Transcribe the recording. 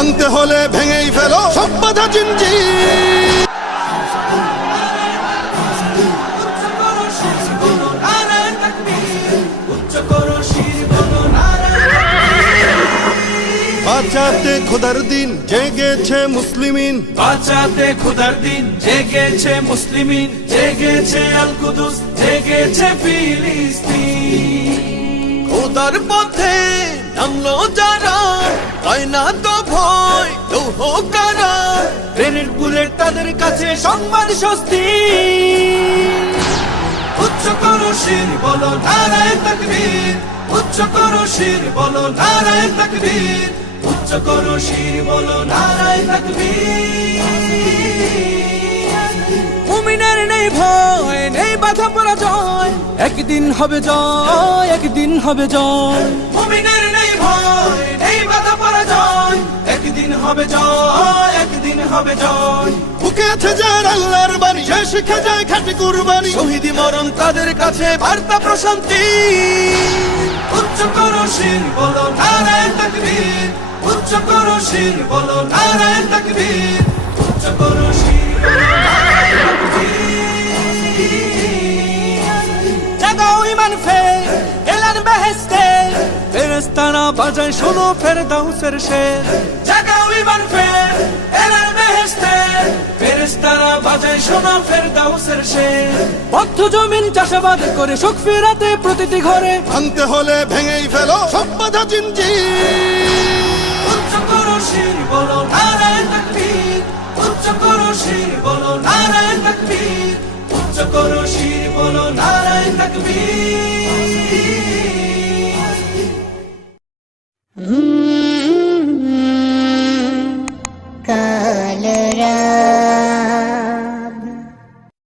ভাঙতে হলে ভেঙেই ফেলো সব বাধা জিনজি। বাঁচাতে খোদার দিন জেগেছে মুসলিমিন। বাঁচাতে খুদার দিন জেগেছে মুসলিমিন জেগেছে আল কুদুস জেগেছে ফিলিস্তিন। খোদার পথে নামলো হয় না তো ভয় কারা ট্রেনের বুলেট তাদের কাছে সংবাদ স্বস্তি। উচ্চ করো শির বলো নারায় তকবীর, উচ্চ করো শির বলো নারায় তকবীর, উচ্চ করো শির বলো নারায় তকবীর। মুমিনের নেই ভয়, নেই বাধা পরাজয়, একদিন হবে জয়, একদিন হবে জয়। মুমিনের হবে জয় একদিন হবে জয়। বুকে আছে যার আল্লাহর বাণী সে শিখে যায় খাটি কুরবানি। শহীদি মরণ তাদের কাছে বার্তা প্রশান্তি। উচ্চ করো শির বলো নারায়ণ তকবীর। উচ্চ করো শির বলো নারায়ণ তকবীর। উচ্চ করো শির। জাগাও ইমান ফে এলান বেহেস্তে ফেরেস্তারা বাজায় শোনো ফের দাউসের শের। জাগাও ইমান ফে এলান বেহেস্তে ফেরেস্তারা বাজায় শোনো ফের দাউসের শের। বদ্ধ জমিন চাষাবাদ করে সুখ ফেরাতে প্রতিটি ঘরে। ভাঙতে হলে ভেঙেই ফেলো সব বাধা জিনজি উচ্চ করো শির বলো নারায়ণ তাকবীর। উচ্চ করো শির বলো নারায়ণ তাকবীর। উচ্চ করো শির বলো নারায়ণ তাকবীর। কাল রাত